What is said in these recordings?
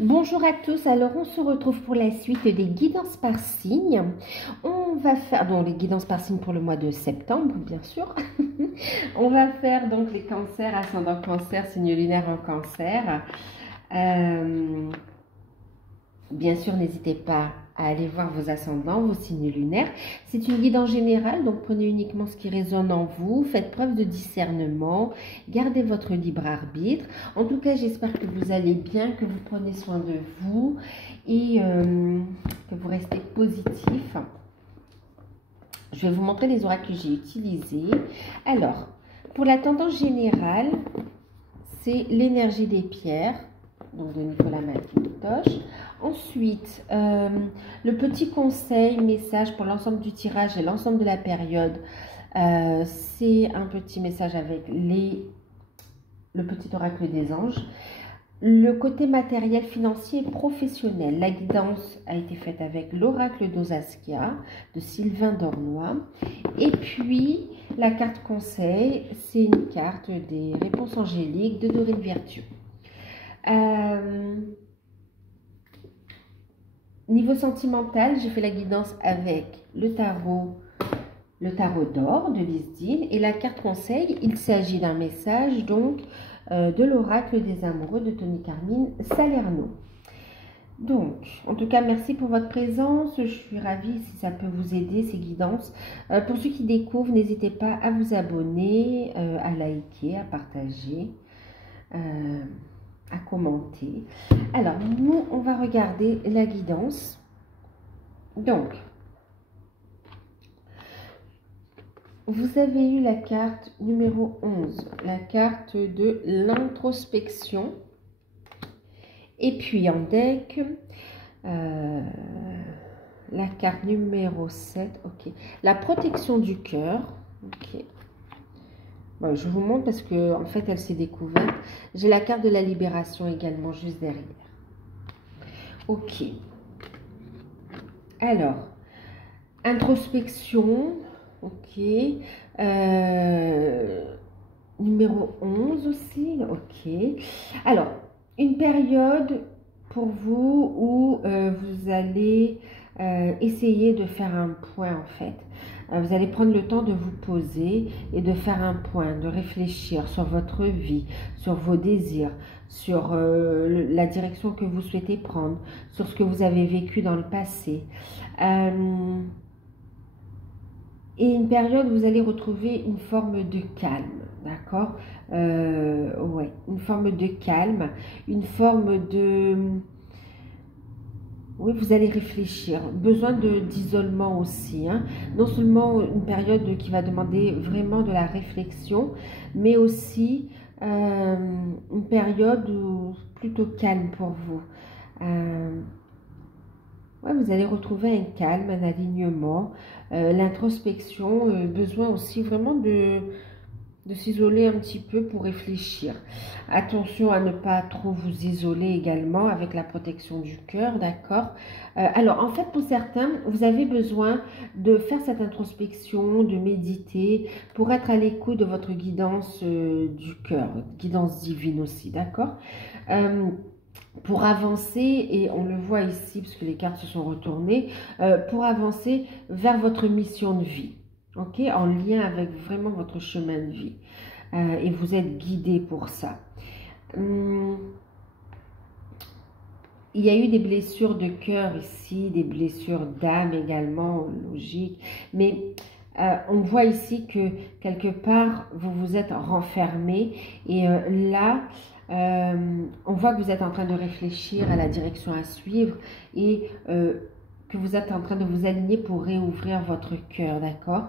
Bonjour à tous, alors on se retrouve pour la suite des guidances par signe. On va faire donc les guidances par signe pour le mois de septembre, bien sûr. On va faire donc les cancers, ascendant cancer, signe lunaire en cancer. Bien sûr, n'hésitez pas à aller voir vos ascendants, vos signes lunaires. C'est une guidance générale, donc prenez uniquement ce qui résonne en vous. Faites preuve de discernement, gardez votre libre arbitre. En tout cas, j'espère que vous allez bien, que vous prenez soin de vous et que vous restez positif. Je vais vous montrer les oracles que j'ai utilisés. Alors, pour la tendance générale, c'est l'énergie des pierres, donc de Nicolas McIntosh. Ensuite, le petit conseil, message pour l'ensemble du tirage et l'ensemble de la période, c'est un petit message avec le petit oracle des anges. Le côté matériel, financier et professionnel. La guidance a été faite avec l'oracle d'Osaskia de Sylvain Dornois. Et puis, la carte conseil, c'est une carte des réponses angéliques de Dorine Virtue. Niveau sentimental, j'ai fait la guidance avec le tarot d'or de Lisdine et la carte conseil. Il s'agit d'un message donc de l'oracle des amoureux de Tony Carmine Salerno. Donc, en tout cas, merci pour votre présence. Je suis ravie si ça peut vous aider, ces guidances. Pour ceux qui découvrent, n'hésitez pas à vous abonner, à liker, à partager, à commenter. Alors, nous, on va regarder la guidance. Donc, vous avez eu la carte numéro 11, la carte de l'introspection. Et puis en deck, la carte numéro 7, ok, la protection du cœur. Ok. Bon, je vous montre parce que en fait elle s'est découverte. J'ai la carte de la libération également juste derrière. Ok. Alors, introspection, ok. Numéro 11 aussi, ok. Alors, une période pour vous où vous allez essayer de faire un point en fait. Vous allez prendre le temps de vous poser et de faire un point, de réfléchir sur votre vie, sur vos désirs, sur la direction que vous souhaitez prendre, sur ce que vous avez vécu dans le passé. Et une période où vous allez retrouver une forme de calme, d'accord? Ouais, une forme de calme, une forme de... Oui, vous allez réfléchir. Besoin d'isolement aussi, hein. Non seulement une période qui va demander vraiment de la réflexion, mais aussi une période plutôt calme pour vous. Ouais, vous allez retrouver un calme, un alignement, l'introspection, besoin aussi vraiment de s'isoler un petit peu pour réfléchir. Attention à ne pas trop vous isoler également avec la protection du cœur, d'accord? Alors, en fait, pour certains, vous avez besoin de faire cette introspection, de méditer pour être à l'écoute de votre guidance du cœur, guidance divine aussi, d'accord? Pour avancer, et on le voit ici parce que les cartes se sont retournées, pour avancer vers votre mission de vie. Ok, en lien avec vraiment votre chemin de vie. Et vous êtes guidé pour ça. Il y a eu des blessures de cœur ici, des blessures d'âme également, logique. Mais on voit ici que quelque part, vous vous êtes renfermé. Et là, on voit que vous êtes en train de réfléchir à la direction à suivre. Et... que vous êtes en train de vous aligner pour réouvrir votre cœur, d'accord?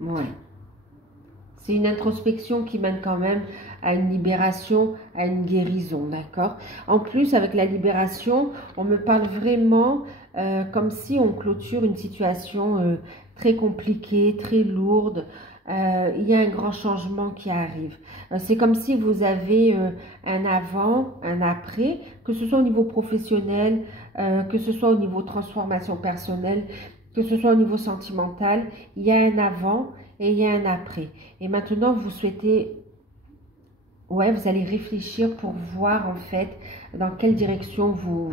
Ouais. C'est une introspection qui mène quand même à une libération, à une guérison, d'accord? En plus, avec la libération, on me parle vraiment comme si on clôture une situation très compliquée, très lourde. Il y a un grand changement qui arrive. C'est comme si vous avez un avant, un après, que ce soit au niveau professionnel, que ce soit au niveau transformation personnelle, que ce soit au niveau sentimental. Il y a un avant et il y a un après. Et maintenant, vous souhaitez ouais, vous allez réfléchir pour voir en fait dans quelle direction vous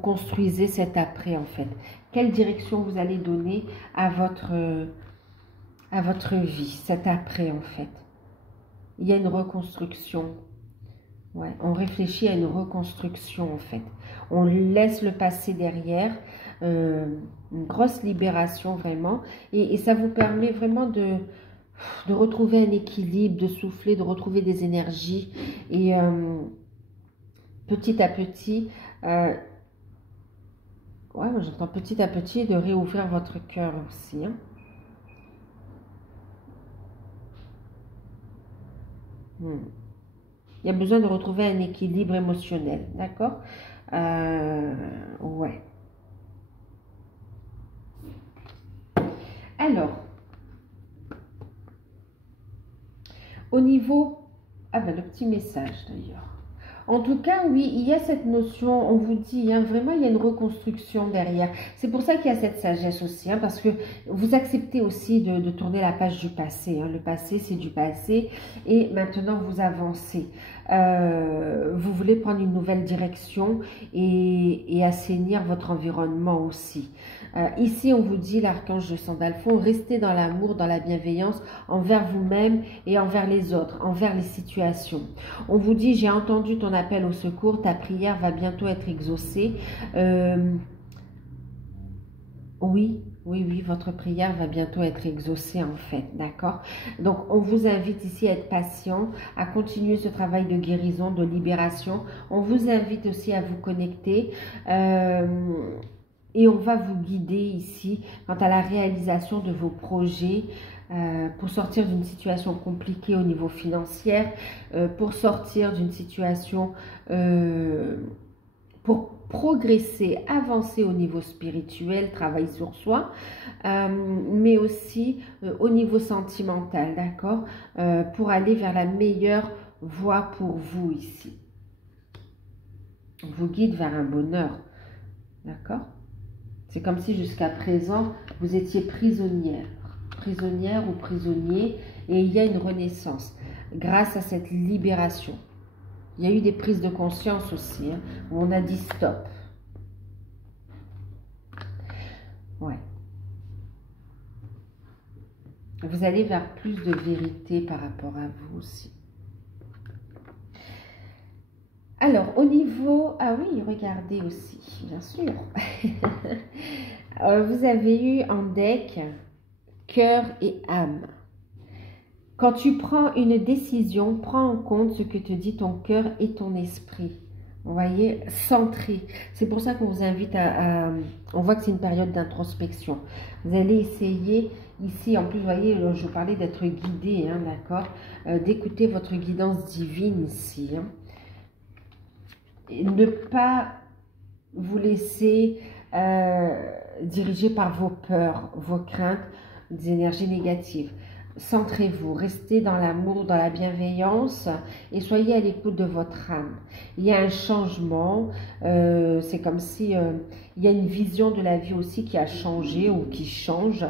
construisez cet après en fait. Quelle direction vous allez donner à votre vie, cet après en fait. Il y a une reconstruction. Ouais, on réfléchit à une reconstruction en fait. On laisse le passé derrière, une grosse libération vraiment. Et ça vous permet vraiment de retrouver un équilibre, de souffler, de retrouver des énergies. Et petit à petit, ouais, moi j'entends petit à petit de réouvrir votre cœur aussi. Hein. Il y a besoin de retrouver un équilibre émotionnel, d'accord? Ouais. Alors, au niveau... Ah ben, le petit message d'ailleurs. En tout cas, oui, il y a cette notion, on vous dit, hein, vraiment, il y a une reconstruction derrière. C'est pour ça qu'il y a cette sagesse aussi, hein, parce que vous acceptez aussi de tourner la page du passé. Hein. Le passé, c'est du passé. Et maintenant, vous avancez. Vous voulez prendre une nouvelle direction et assainir votre environnement aussi. Ici, on vous dit, l'archange de Sandalphon, restez dans l'amour, dans la bienveillance envers vous-même et envers les autres, envers les situations. On vous dit, j'ai entendu ton appel au secours, ta prière va bientôt être exaucée. Oui, votre prière va bientôt être exaucée en fait, d'accord? Donc, on vous invite ici à être patient, à continuer ce travail de guérison, de libération. On vous invite aussi à vous connecter. Et on va vous guider ici quant à la réalisation de vos projets pour sortir d'une situation compliquée au niveau financier, pour sortir d'une situation, pour progresser, avancer au niveau spirituel, travailler sur soi, mais aussi au niveau sentimental, d'accord, pour aller vers la meilleure voie pour vous ici. On vous guide vers un bonheur, d'accord? C'est comme si jusqu'à présent, vous étiez prisonnière ou prisonnier, et il y a une renaissance grâce à cette libération. Il y a eu des prises de conscience aussi, hein, où on a dit stop. Ouais. Vous allez vers plus de vérité par rapport à vous aussi. Alors, au niveau... Ah oui, regardez aussi, bien sûr. Vous avez eu en deck cœur et âme. Quand tu prends une décision, prends en compte ce que te dit ton cœur et ton esprit. Vous voyez, centré. C'est pour ça qu'on vous invite à... On voit que c'est une période d'introspection. Vous allez essayer ici, en plus, vous voyez, je parlais d'être guidé, hein, d'accord, d'écouter votre guidance divine ici. Hein. Et ne pas vous laisser diriger par vos peurs, vos craintes, des énergies négatives. Centrez-vous, restez dans l'amour, dans la bienveillance et soyez à l'écoute de votre âme. Il y a un changement, c'est comme si il y a une vision de la vie aussi qui a changé ou qui change.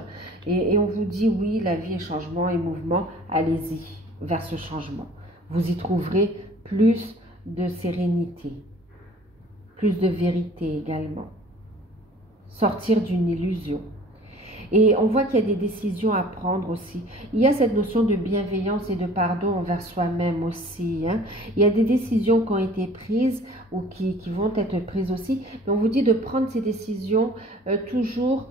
Et on vous dit oui, la vie est changement et mouvement, allez-y vers ce changement. Vous y trouverez plus de sérénité, plus de vérité également. Sortir d'une illusion. Et on voit qu'il y a des décisions à prendre aussi. Il y a cette notion de bienveillance et de pardon envers soi-même aussi. Hein. Il y a des décisions qui ont été prises ou qui vont être prises aussi. Mais on vous dit de prendre ces décisions toujours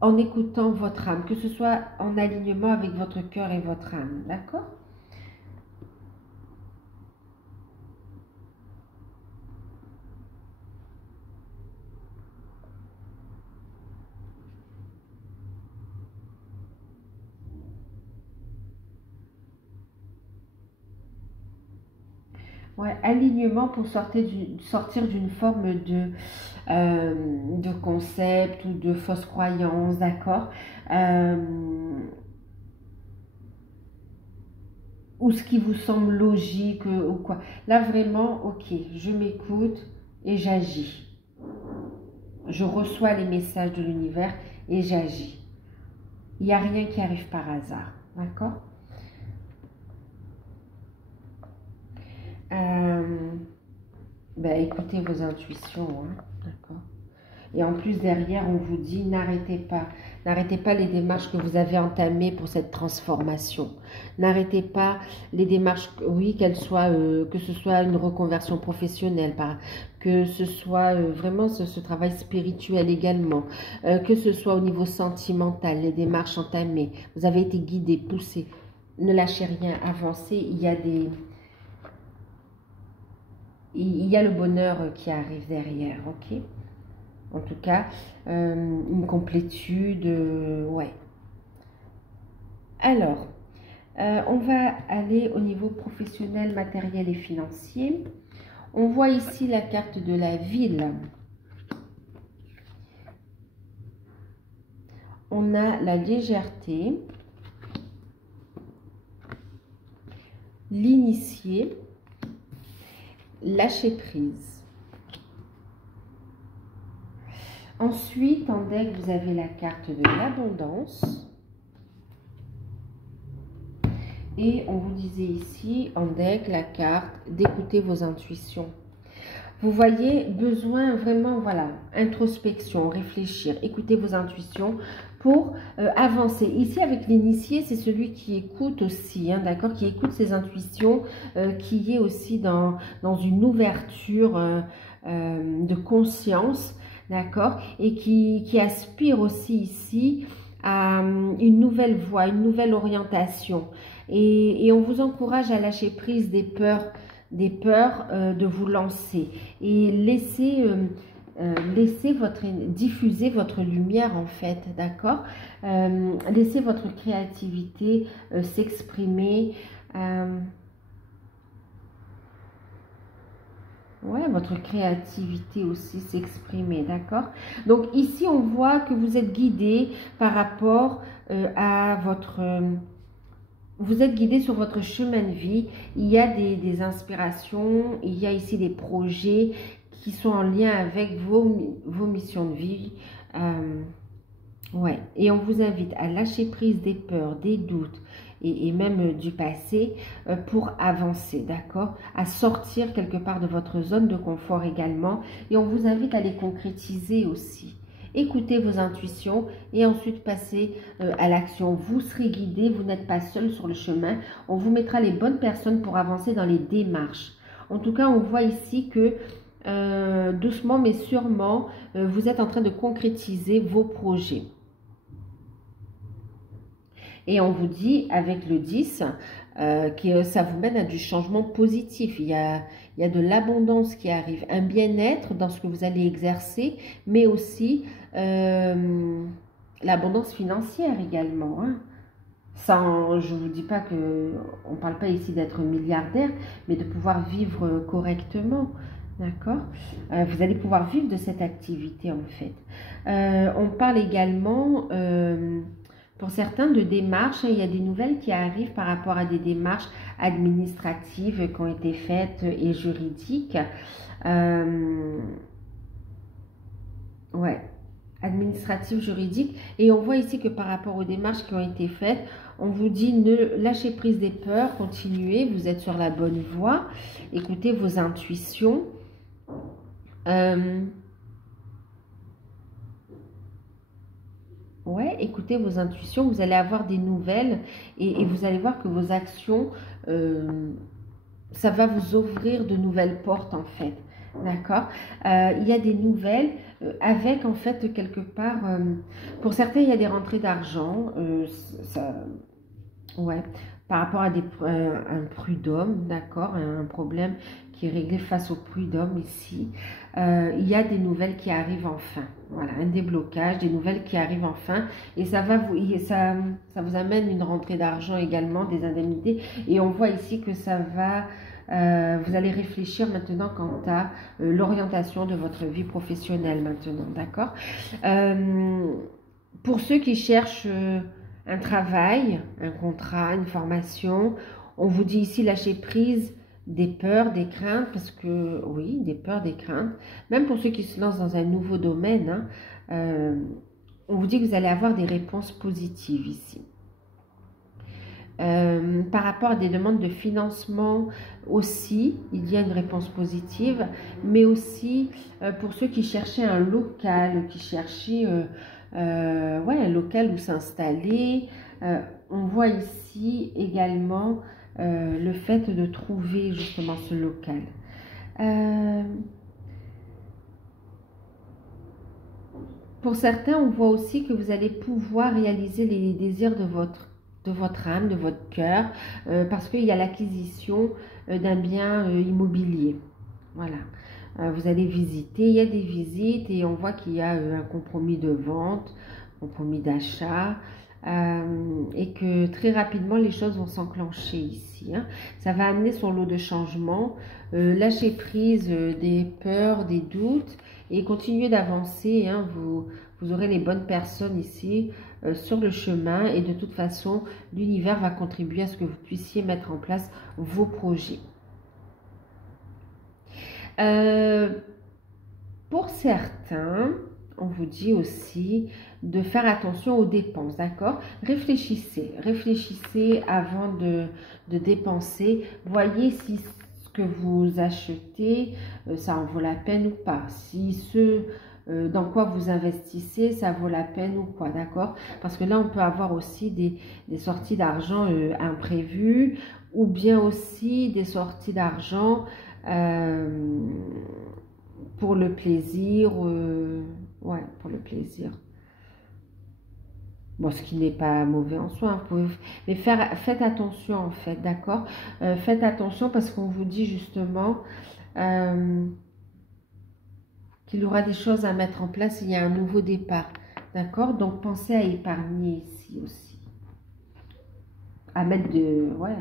en écoutant votre âme, que ce soit en alignement avec votre cœur et votre âme. D'accord ? Ouais, alignement pour sortir d'une forme de concept ou de fausse croyance, d'accord, ou ce qui vous semble logique ou quoi. Là, vraiment, ok, je m'écoute et j'agis. Je reçois les messages de l'univers et j'agis. Il n'y a rien qui arrive par hasard, d'accord? Ben, écoutez vos intuitions, hein, d'accord. Et en plus, derrière, on vous dit, n'arrêtez pas. N'arrêtez pas les démarches que vous avez entamées pour cette transformation. N'arrêtez pas les démarches, oui, qu'elles soient, que ce soit une reconversion professionnelle, que ce soit vraiment ce travail spirituel également, que ce soit au niveau sentimental, les démarches entamées. Vous avez été guidé, poussé. Ne lâchez rien, avancez. Il y a le bonheur qui arrive derrière, ok? En tout cas, une complétude, ouais. Alors, on va aller au niveau professionnel, matériel et financier. On voit ici la carte de la ville. On a la légèreté, l'initié, lâcher prise. Ensuite, en deck, vous avez la carte de l'abondance. Et on vous disait ici, en deck, la carte d'écouter vos intuitions. Vous voyez, besoin vraiment, voilà, introspection, réfléchir, écouter vos intuitions pour avancer. Ici, avec l'initié, c'est celui qui écoute aussi, hein, d'accord, qui écoute ses intuitions, qui est aussi dans une ouverture de conscience, d'accord, et qui aspire aussi ici à une nouvelle voie, une nouvelle orientation. Et on vous encourage à lâcher prise des peurs de vous lancer et laisser diffuser votre lumière en fait, d'accord, laissez votre créativité s'exprimer, ouais, votre créativité aussi s'exprimer, d'accord. Donc ici on voit que vous êtes guidé par rapport à votre vous êtes guidé sur votre chemin de vie. Il y a des inspirations, il y a ici des projets qui sont en lien avec vos missions de vie. Ouais. Et on vous invite à lâcher prise des peurs, des doutes et même du passé pour avancer, d'accord? À sortir quelque part de votre zone de confort également. Et on vous invite à les concrétiser aussi. Écoutez vos intuitions et ensuite passez à l'action. Vous serez guidé, vous n'êtes pas seul sur le chemin. On vous mettra les bonnes personnes pour avancer dans les démarches. En tout cas, on voit ici que doucement mais sûrement, vous êtes en train de concrétiser vos projets. Et on vous dit avec le 10 que ça vous mène à du changement positif. Il y a de l'abondance qui arrive, un bien-être dans ce que vous allez exercer, mais aussi l'abondance financière également. Hein. Je ne vous dis pas que, on ne parle pas ici d'être milliardaire, mais de pouvoir vivre correctement. D'accord, vous allez pouvoir vivre de cette activité en fait. On parle également, pour certains, de démarches. Il y a des nouvelles qui arrivent par rapport à des démarches administratives qui ont été faites et juridiques. Ouais, administratives, juridiques. Et on voit ici que par rapport aux démarches qui ont été faites, on vous dit ne lâchez prise des peurs, continuez, vous êtes sur la bonne voie, écoutez vos intuitions. Ouais, écoutez vos intuitions, vous allez avoir des nouvelles et vous allez voir que vos actions, ça va vous ouvrir de nouvelles portes en fait. D'accord, il y a des nouvelles avec en fait quelque part, pour certains il y a des rentrées d'argent, ouais, par rapport à un prud'homme, d'accord, un problème qui est réglé face au prud'homme ici. Il y a des nouvelles qui arrivent enfin, voilà, un déblocage, des nouvelles qui arrivent enfin, et ça vous amène une rentrée d'argent également, des indemnités, et on voit ici que ça va, vous allez réfléchir maintenant quant à l'orientation de votre vie professionnelle maintenant, d'accord. Pour ceux qui cherchent un travail, un contrat, une formation, on vous dit ici lâcher prise des peurs, des craintes, parce que oui, des peurs, des craintes, même pour ceux qui se lancent dans un nouveau domaine, hein, on vous dit que vous allez avoir des réponses positives ici. Par rapport à des demandes de financement aussi, il y a une réponse positive, mais aussi pour ceux qui cherchaient un local, qui cherchaient ouais, un local où s'installer. On voit ici également le fait de trouver justement ce local. Pour certains, on voit aussi que vous allez pouvoir réaliser les désirs de votre âme, de votre cœur, parce qu'il y a l'acquisition d'un bien immobilier. Voilà. Vous allez visiter, il y a des visites et on voit qu'il y a un compromis de vente, compromis d'achat, et que très rapidement les choses vont s'enclencher ici. Hein. Ça va amener son lot de changements, lâcher prise des peurs, des doutes et continuer d'avancer. Hein. Vous aurez les bonnes personnes ici sur le chemin et de toute façon l'univers va contribuer à ce que vous puissiez mettre en place vos projets. Pour certains, on vous dit aussi de faire attention aux dépenses, d'accord? Réfléchissez avant de dépenser. Voyez si ce que vous achetez, ça en vaut la peine ou pas. Si ce dans quoi vous investissez, ça vaut la peine ou quoi, d'accord? Parce que là, on peut avoir aussi des sorties d'argent imprévues ou bien aussi des sorties d'argent pour le plaisir, ouais, pour le plaisir. Bon, ce qui n'est pas mauvais en soi, hein, mais faites attention en fait, d'accord? Faites attention parce qu'on vous dit justement qu'il y aura des choses à mettre en place, il y a un nouveau départ, d'accord? Donc pensez à épargner ici aussi, à mettre ouais,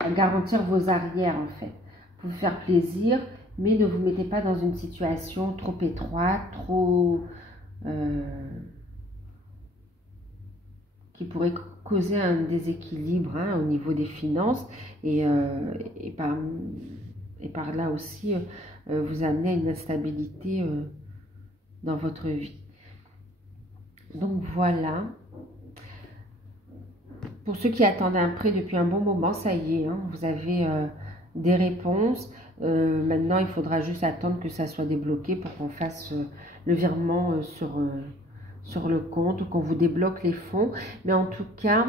à garantir vos arrières en fait, pour vous faire plaisir, mais ne vous mettez pas dans une situation trop étroite, trop qui pourrait causer un déséquilibre hein, au niveau des finances et par là aussi vous amener à une instabilité dans votre vie. Donc voilà. Pour ceux qui attendent un prêt depuis un bon moment, ça y est, hein, vous avez des réponses. Maintenant, il faudra juste attendre que ça soit débloqué pour qu'on fasse le virement sur le compte ou qu'on vous débloque les fonds. Mais en tout cas,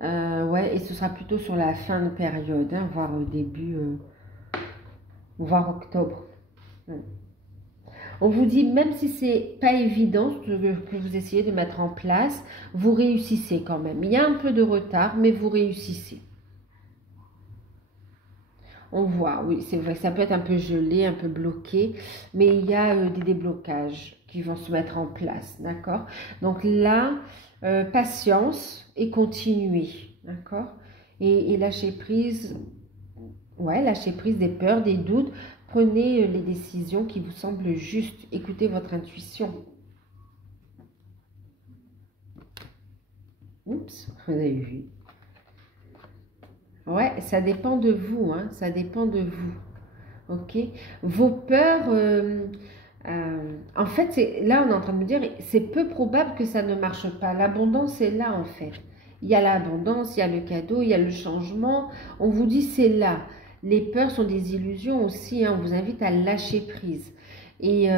ouais, et ce sera plutôt sur la fin de période, hein, voire au début, voire octobre. Ouais. On vous dit, même si c'est pas évident ce que vous essayez de mettre en place, vous réussissez quand même. Il y a un peu de retard, mais vous réussissez. On voit, oui, c'est vrai, ça peut être un peu gelé, un peu bloqué, mais il y a des déblocages qui vont se mettre en place, d'accord? Donc là, patience et continuer, d'accord? Et lâcher prise, ouais, lâcher prise des peurs, des doutes. Prenez les décisions qui vous semblent justes. Écoutez votre intuition. Oups, vous avez vu. Ouais, ça dépend de vous, hein, ça dépend de vous. Ok? Vos peurs, en fait, là, on est en train de me dire, c'est peu probable que ça ne marche pas. L'abondance est là, en fait. Il y a l'abondance, il y a le cadeau, il y a le changement. On vous dit, c'est là. Les peurs sont des illusions aussi. Hein, on vous invite à lâcher prise. Et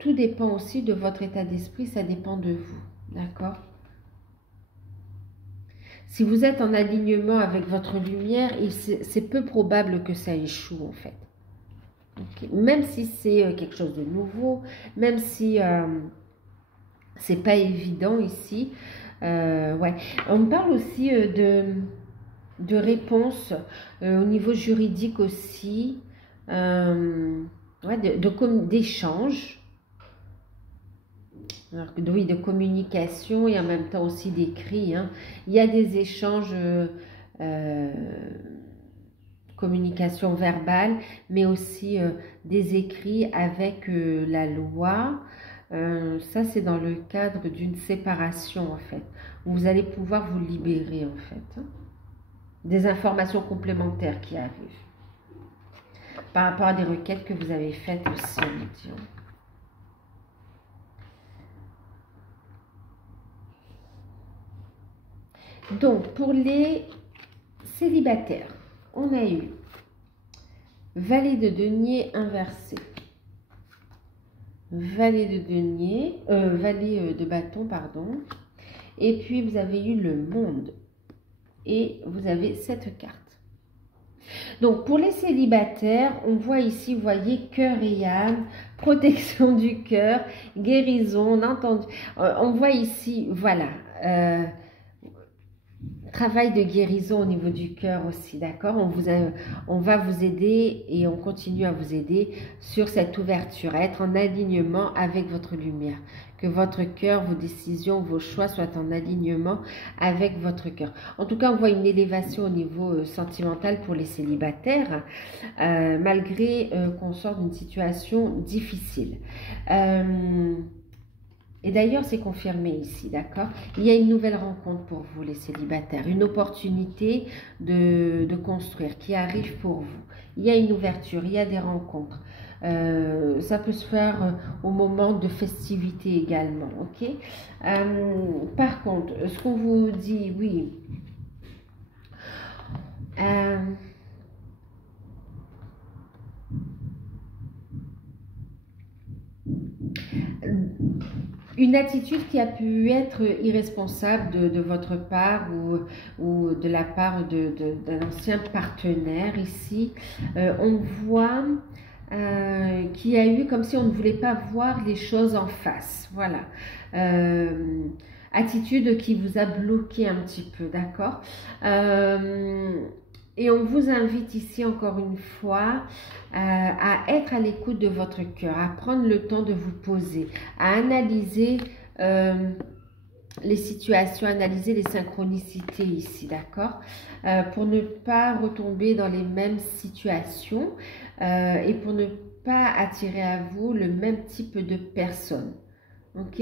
tout dépend aussi de votre état d'esprit, ça dépend de vous. D'accord? Si vous êtes en alignement avec votre lumière, c'est peu probable que ça échoue, en fait. Okay. Même si c'est quelque chose de nouveau, même si c'est pas évident ici. Ouais. On me parle aussi de réponses au niveau juridique aussi, ouais, d'échanges, oui, de communication et en même temps aussi d'écrit. Hein. Il y a des échanges, communication verbale, mais aussi des écrits avec la loi. Ça, c'est dans le cadre d'une séparation, en fait. Vous allez pouvoir vous libérer, en fait. Hein. Des informations complémentaires qui arrivent. Par rapport à des requêtes que vous avez faites aussi, on me dit. Donc, pour les Célibataire, on a eu valet de denier inversé, valet de denier, valet de bâton, pardon. Et puis, vous avez eu le monde. Et vous avez cette carte. Donc, pour les célibataires, on voit ici, vous voyez, cœur et âme, protection du cœur, guérison, on voit ici, voilà, travail de guérison au niveau du cœur aussi, d'accord? On va vous aider et on continue à vous aider sur cette ouverture, à être en alignement avec votre lumière. Que votre cœur, vos décisions, vos choix soient en alignement avec votre cœur. En tout cas, on voit une élévation au niveau sentimental pour les célibataires, malgré qu'on sorte d'une situation difficile. Et d'ailleurs, c'est confirmé ici, d'accord? Il y a une nouvelle rencontre pour vous, les célibataires. Une opportunité de construire qui arrive pour vous. Il y a une ouverture, il y a des rencontres. Ça peut se faire au moment de festivités également, ok? Par contre, ce qu'on vous dit, oui... une attitude qui a pu être irresponsable de votre part ou de la part d'un ancien partenaire ici. On voit qu'il y a eu comme si on ne voulait pas voir les choses en face. Voilà. Attitude qui vous a bloqué un petit peu, d'accord? Et on vous invite ici encore une fois à être à l'écoute de votre cœur, à prendre le temps de vous poser, à analyser les situations, analyser les synchronicités ici, d'accord? Pour ne pas retomber dans les mêmes situations et pour ne pas attirer à vous le même type de personnes. Ok?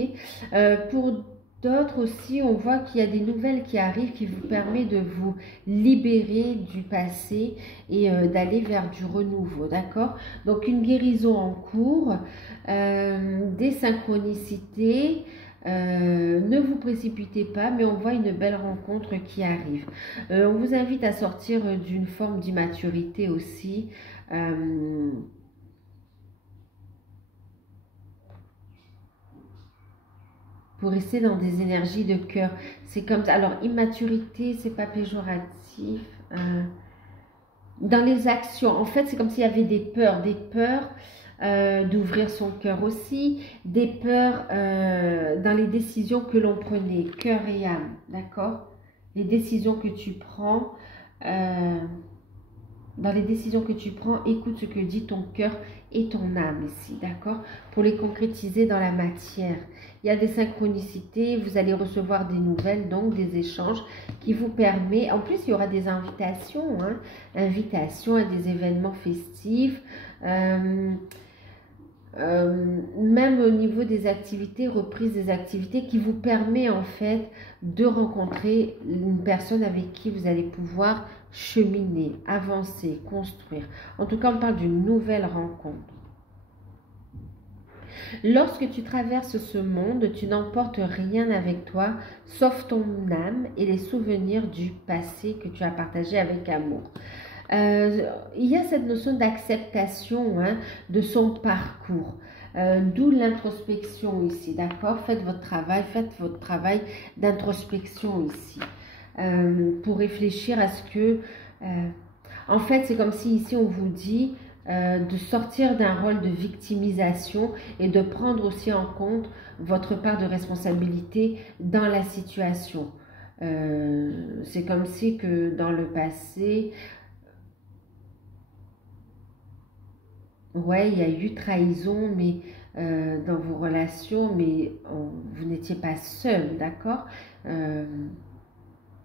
Pour d'autres aussi, on voit qu'il y a des nouvelles qui arrivent qui vous permettent de vous libérer du passé et d'aller vers du renouveau, d'accord? Donc, une guérison en cours, des synchronicités, ne vous précipitez pas, mais on voit une belle rencontre qui arrive. On vous invite à sortir d'une forme d'immaturité aussi, pour rester dans des énergies de cœur. C'est comme ça. Alors, immaturité, c'est pas péjoratif. Dans les actions, en fait, c'est comme s'il y avait des peurs d'ouvrir son cœur aussi, des peurs dans les décisions que l'on prenait, cœur et âme, d'accord? Les décisions que tu prends, dans les décisions que tu prends, écoute ce que dit ton cœur et ton âme ici, d'accord? Pour les concrétiser dans la matière. Il y a des synchronicités, vous allez recevoir des nouvelles, donc des échanges qui vous permettent. En plus, il y aura des invitations, hein, invitations à des événements festifs, même au niveau des activités, reprise des activités, qui vous permet en fait de rencontrer une personne avec qui vous allez pouvoir cheminer, avancer, construire. En tout cas, on parle d'une nouvelle rencontre. Lorsque tu traverses ce monde, tu n'emportes rien avec toi, sauf ton âme et les souvenirs du passé que tu as partagé avec amour. Il y a cette notion d'acceptation, hein, de son parcours. D'où l'introspection ici, d'accord? Faites votre travail d'introspection ici. Pour réfléchir à ce que... en fait, c'est comme si ici on vous dit de sortir d'un rôle de victimisation et de prendre aussi en compte votre part de responsabilité dans la situation. C'est comme si que dans le passé... Ouais, il y a eu trahison, mais dans vos relations, mais vous n'étiez pas seul, d'accord?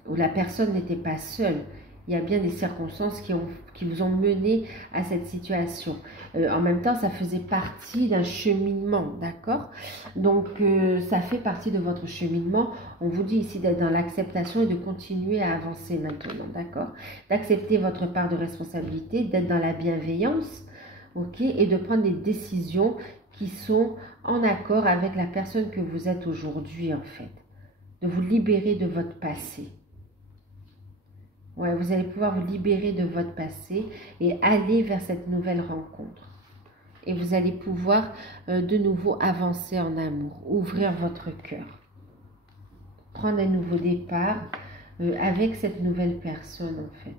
Où la personne n'était pas seule. Il y a bien des circonstances qui vous ont mené à cette situation. En même temps, ça faisait partie d'un cheminement, d'accord? Donc, ça fait partie de votre cheminement. On vous dit ici d'être dans l'acceptation et de continuer à avancer maintenant, d'accord? D'accepter votre part de responsabilité, d'être dans la bienveillance, ok, et de prendre des décisions qui sont en accord avec la personne que vous êtes aujourd'hui, en fait. De vous libérer de votre passé. Ouais, vous allez pouvoir vous libérer de votre passé et aller vers cette nouvelle rencontre. Et vous allez pouvoir de nouveau avancer en amour, ouvrir votre cœur. Prendre un nouveau départ avec cette nouvelle personne en fait.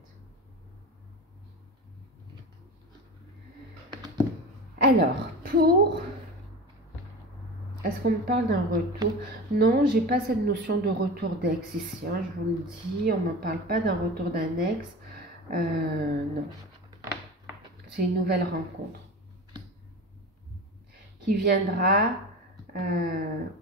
Alors, est-ce qu'on me parle d'un retour? Non, j'ai pas cette notion de retour d'ex ici, hein, je vous le dis, on ne me parle pas d'un retour d'un ex. Non, c'est une nouvelle rencontre qui viendra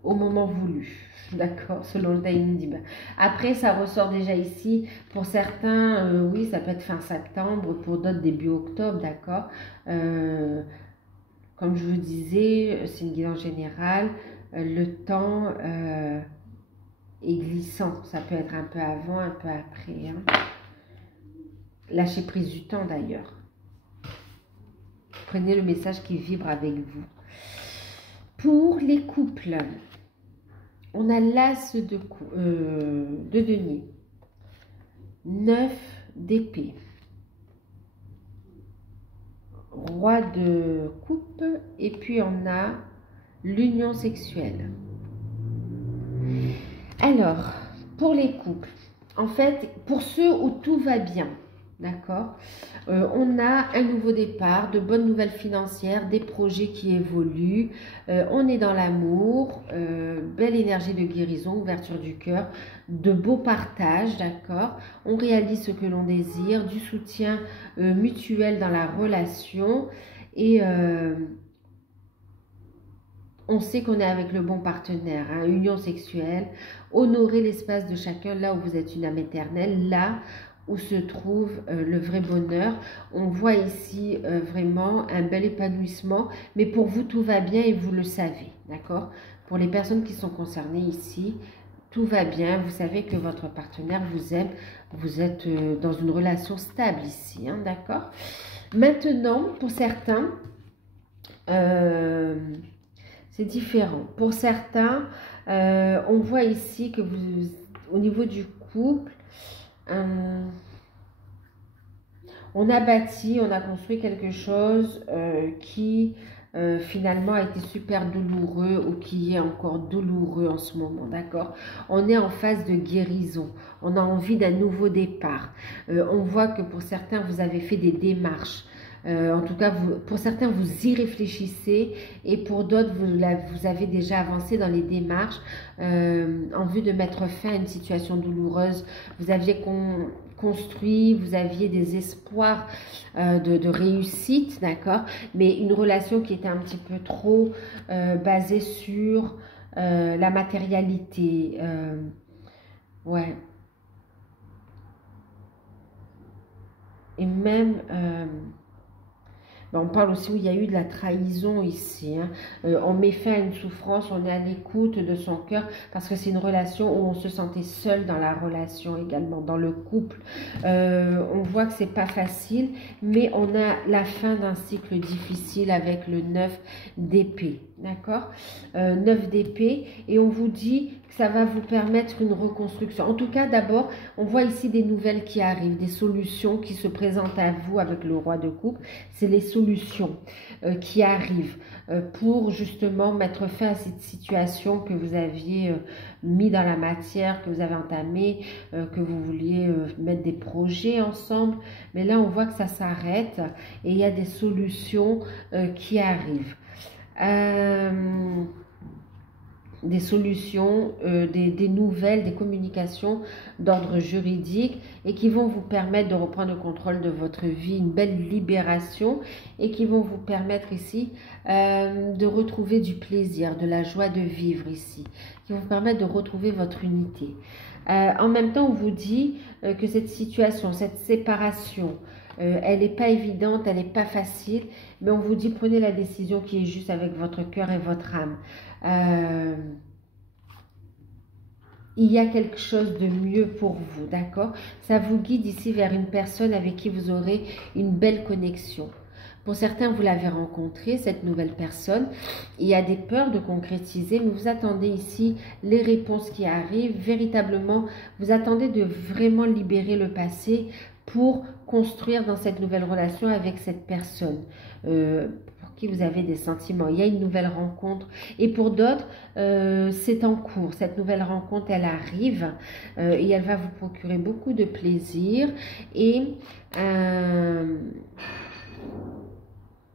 au moment voulu, d'accord, selon le timing. Après, ça ressort déjà ici, pour certains, oui, ça peut être fin septembre, pour d'autres début octobre, d'accord. Comme je vous disais, c'est une guidance générale, le temps est glissant, ça peut être un peu avant, un peu après. Hein. Lâchez prise du temps d'ailleurs. Prenez le message qui vibre avec vous. Pour les couples, on a l'as de denier, 9 d'épée, roi de coupe, et puis on a l'union sexuelle. Alors, pour les couples, en fait, pour ceux où tout va bien, d'accord, on a un nouveau départ, de bonnes nouvelles financières, des projets qui évoluent, on est dans l'amour, belle énergie de guérison, ouverture du cœur, de beaux partages, d'accord, on réalise ce que l'on désire, du soutien mutuel dans la relation et on sait qu'on est avec le bon partenaire, hein, union sexuelle, honorer l'espace de chacun là où vous êtes une âme éternelle, là où se trouve le vrai bonheur. On voit ici vraiment un bel épanouissement, mais pour vous tout va bien et vous le savez, d'accord? Pour les personnes qui sont concernées ici, tout va bien, vous savez que votre partenaire vous aime, vous êtes dans une relation stable ici, hein, d'accord? Maintenant, pour certains, c'est différent. Pour certains, on voit ici que vous, au niveau du couple, on a bâti, on a construit quelque chose qui finalement a été super douloureux ou qui est encore douloureux en ce moment, d'accord? On est en phase de guérison, on a envie d'un nouveau départ. On voit que pour certains, vous avez fait des démarches. En tout cas, pour certains, vous y réfléchissez et pour d'autres, vous avez déjà avancé dans les démarches en vue de mettre fin à une situation douloureuse. Vous aviez construit, vous aviez des espoirs de réussite, d'accord, mais une relation qui était un petit peu trop basée sur la matérialité. Ouais. Et même... on parle aussi où il y a eu de la trahison ici. Hein. On met fin à une souffrance, on est à l'écoute de son cœur parce que c'est une relation où on se sentait seul dans la relation également, dans le couple. On voit que c'est pas facile, mais on a la fin d'un cycle difficile avec le 9 d'épée. D'accord, 9 d'épée, et on vous dit que ça va vous permettre une reconstruction. En tout cas, d'abord, on voit ici des nouvelles qui arrivent, des solutions qui se présentent à vous avec le roi de coupe. C'est les solutions qui arrivent pour justement mettre fin à cette situation que vous aviez mis dans la matière, que vous avez entamée, que vous vouliez mettre des projets ensemble. Mais là, on voit que ça s'arrête et il y a des solutions qui arrivent. Des solutions, des nouvelles, des communications d'ordre juridique et qui vont vous permettre de reprendre le contrôle de votre vie, une belle libération et qui vont vous permettre ici de retrouver du plaisir, de la joie de vivre ici, qui vont vous permettre de retrouver votre unité. En même temps, on vous dit que cette situation, cette séparation, elle n'est pas évidente, elle n'est pas facile, mais on vous dit prenez la décision qui est juste avec votre cœur et votre âme. Il y a quelque chose de mieux pour vous, d'accord? Ça vous guide ici vers une personne avec qui vous aurez une belle connexion. Pour certains, vous l'avez rencontré, cette nouvelle personne. Il y a des peurs de concrétiser, mais vous attendez ici les réponses qui arrivent. Véritablement, vous attendez de vraiment libérer le passé pour construire dans cette nouvelle relation avec cette personne pour qui vous avez des sentiments. Il y a une nouvelle rencontre. Et pour d'autres, c'est en cours. Cette nouvelle rencontre, elle arrive et elle va vous procurer beaucoup de plaisir et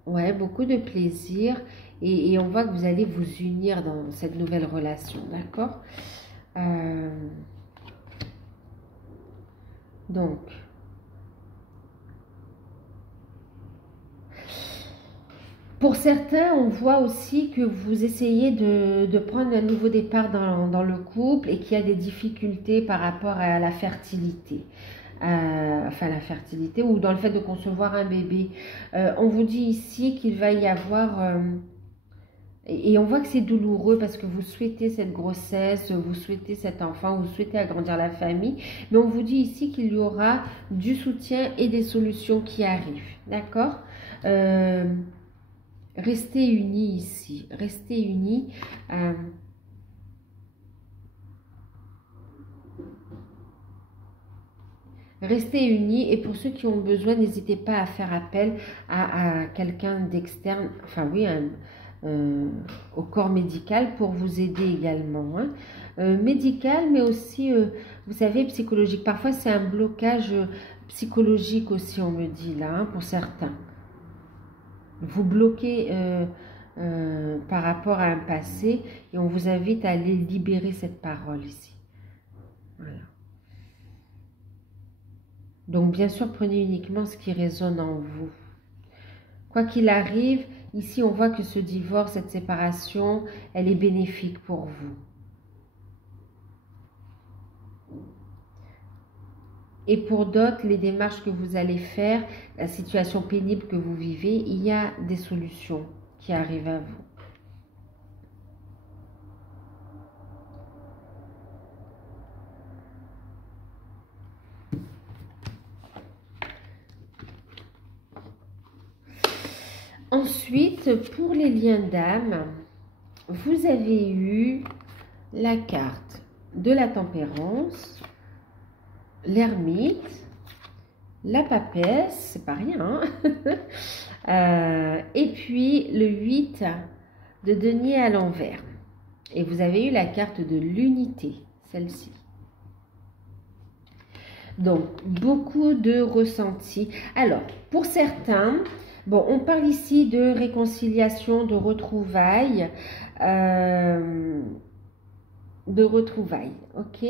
ouais, beaucoup de plaisir et on voit que vous allez vous unir dans cette nouvelle relation, d'accord? Donc, pour certains, on voit aussi que vous essayez de prendre un nouveau départ dans le couple et qu'il y a des difficultés par rapport à la fertilité. Enfin la fertilité ou dans le fait de concevoir un bébé. On vous dit ici qu'il va y avoir... et on voit que c'est douloureux parce que vous souhaitez cette grossesse, vous souhaitez cet enfant, vous souhaitez agrandir la famille. Mais on vous dit ici qu'il y aura du soutien et des solutions qui arrivent. D'accord? Restez unis ici. Restez unis. Restez unis et pour ceux qui ont besoin, n'hésitez pas à faire appel à quelqu'un d'externe, enfin oui, au corps médical pour vous aider également. Hein. Médical, mais aussi, vous savez, psychologique. Parfois, c'est un blocage psychologique aussi, on me dit là, hein, pour certains. Vous bloquez par rapport à un passé et on vous invite à aller libérer cette parole ici. Voilà. Donc, bien sûr, prenez uniquement ce qui résonne en vous. Quoi qu'il arrive, ici, on voit que ce divorce, cette séparation, elle est bénéfique pour vous. Et pour d'autres, les démarches que vous allez faire, la situation pénible que vous vivez, il y a des solutions qui arrivent à vous. Ensuite, pour les liens d'âme, vous avez eu la carte de la tempérance, l'ermite, la papesse, c'est pas rien, hein. Et puis le 8 de denier à l'envers. Et vous avez eu la carte de l'unité, celle-ci. Donc, beaucoup de ressentis. Alors, pour certains... Bon, on parle ici de réconciliation, de retrouvailles, ok?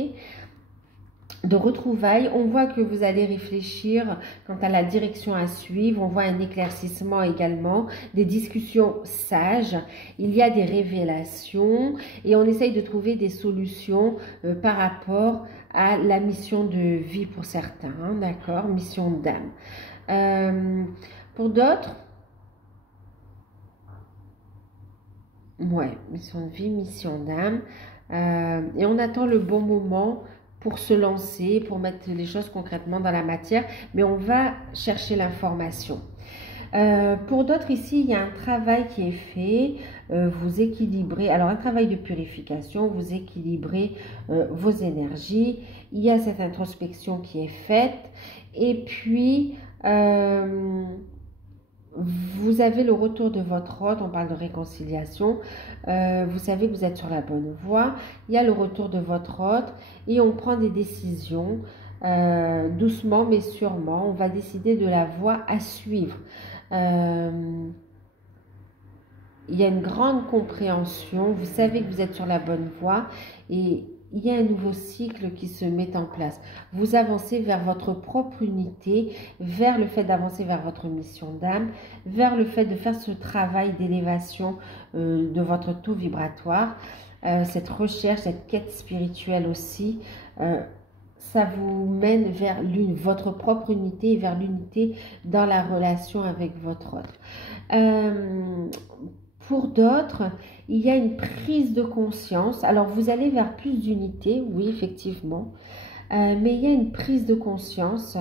De retrouvailles, on voit que vous allez réfléchir quant à la direction à suivre, on voit un éclaircissement également, des discussions sages, il y a des révélations et on essaye de trouver des solutions par rapport à la mission de vie pour certains, hein, d'accord? Mission d'âme. Pour d'autres, ouais, mission de vie, mission d'âme. Et on attend le bon moment pour se lancer, pour mettre les choses concrètement dans la matière, mais on va chercher l'information. Pour d'autres, ici, il y a un travail qui est fait, vous équilibrez, alors un travail de purification, vous équilibrez vos énergies, il y a cette introspection qui est faite, et puis... vous avez le retour de votre hôte, on parle de réconciliation, vous savez que vous êtes sur la bonne voie, il y a le retour de votre hôte et on prend des décisions doucement mais sûrement, on va décider de la voie à suivre. Il y a une grande compréhension, vous savez que vous êtes sur la bonne voie et il y a un nouveau cycle qui se met en place. Vous avancez vers votre propre unité, vers le fait d'avancer vers votre mission d'âme, vers le fait de faire ce travail d'élévation de votre taux vibratoire, cette recherche, cette quête spirituelle aussi. Ça vous mène vers votre propre unité et vers l'unité dans la relation avec votre autre. Pour d'autres, il y a une prise de conscience. Alors, vous allez vers plus d'unité, oui, effectivement. Mais il y a une prise de conscience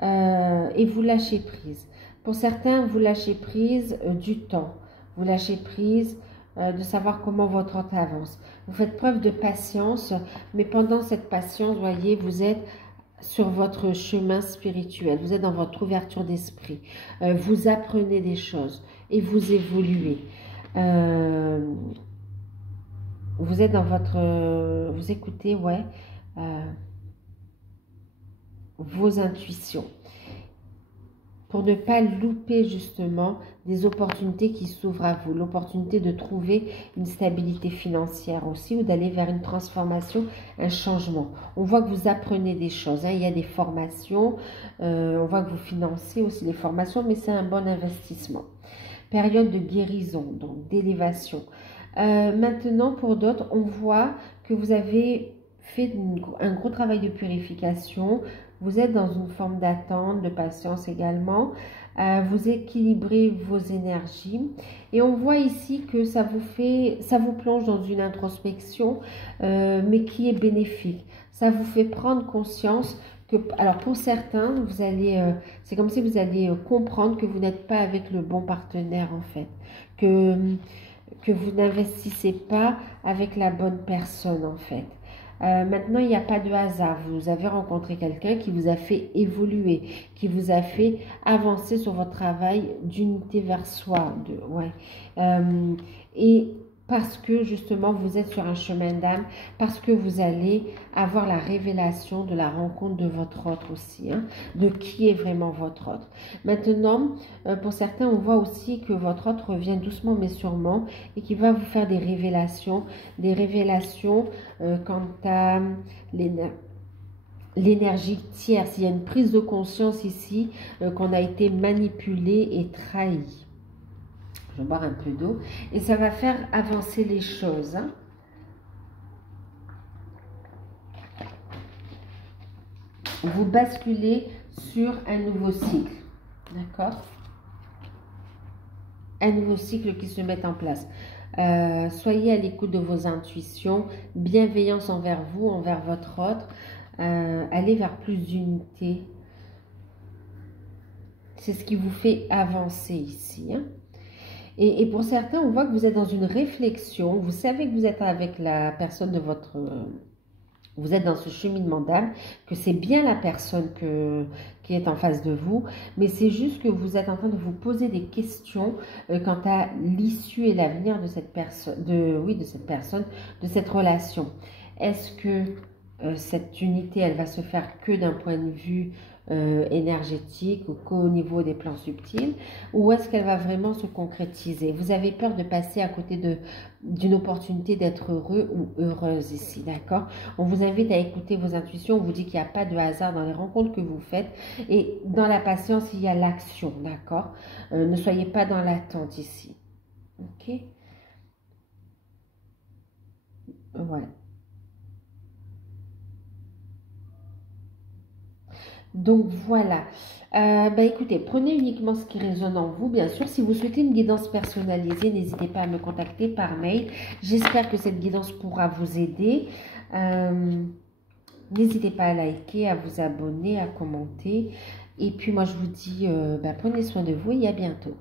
et vous lâchez prise. Pour certains, vous lâchez prise du temps. Vous lâchez prise de savoir comment votre autre avance. Vous faites preuve de patience, mais pendant cette patience, voyez, vous êtes sur votre chemin spirituel. Vous êtes dans votre ouverture d'esprit. Vous apprenez des choses et vous évoluez. Vous êtes dans votre... vous écoutez, ouais, vos intuitions. Pour ne pas louper justement des opportunités qui s'ouvrent à vous. L'opportunité de trouver une stabilité financière aussi ou d'aller vers une transformation, un changement. On voit que vous apprenez des choses. Hein. Il y a des formations. On voit que vous financez aussi les formations, mais c'est un bon investissement. Période de guérison, donc d'élévation. Maintenant, pour d'autres, on voit que vous avez fait un gros travail de purification. Vous êtes dans une forme d'attente, de patience également. Vous équilibrez vos énergies. Et on voit ici que ça vous plonge dans une introspection, mais qui est bénéfique. Ça vous fait prendre conscience que, alors pour certains, vous allez, c'est comme si vous alliez comprendre que vous n'êtes pas avec le bon partenaire en fait. Que vous n'investissez pas avec la bonne personne en fait. Maintenant, il n'y a pas de hasard. Vous avez rencontré quelqu'un qui vous a fait évoluer, qui vous a fait avancer sur votre travail d'unité vers soi. Et parce que justement, vous êtes sur un chemin d'âme, parce que vous allez avoir la révélation de la rencontre de votre autre aussi, hein, de qui est vraiment votre autre. Maintenant, pour certains, on voit aussi que votre autre revient doucement mais sûrement et qui va vous faire des révélations quant à l'énergie tierce. Il y a une prise de conscience ici qu'on a été manipulé et trahi. Je vais boire un peu d'eau et ça va faire avancer les choses. Hein. Vous basculez sur un nouveau cycle. D'accord? Un nouveau cycle qui se met en place. Soyez à l'écoute de vos intuitions, bienveillance envers vous, envers votre autre. Allez vers plus d'unité. C'est ce qui vous fait avancer ici. Hein. Et pour certains, on voit que vous êtes dans une réflexion. Vous savez que vous êtes avec la personne de votre... vous êtes dans ce cheminement d'âme, que c'est bien la personne qui est en face de vous, mais c'est juste que vous êtes en train de vous poser des questions quant à l'issue et l'avenir de cette personne, de cette relation. Est-ce que cette unité, elle va se faire que d'un point de vue énergétique ou qu'au niveau des plans subtils, ou est-ce qu'elle va vraiment se concrétiser? Vous avez peur de passer à côté d'une opportunité d'être heureux ou heureuse ici, d'accord? On vous invite à écouter vos intuitions, on vous dit qu'il n'y a pas de hasard dans les rencontres que vous faites, et dans la patience, il y a l'action, d'accord? Ne soyez pas dans l'attente ici, ok? Voilà. Donc voilà, écoutez, prenez uniquement ce qui résonne en vous. Bien sûr, si vous souhaitez une guidance personnalisée, n'hésitez pas à me contacter par mail. J'espère que cette guidance pourra vous aider. N'hésitez pas à liker, à vous abonner, à commenter. Et puis moi, je vous dis, prenez soin de vous et à bientôt.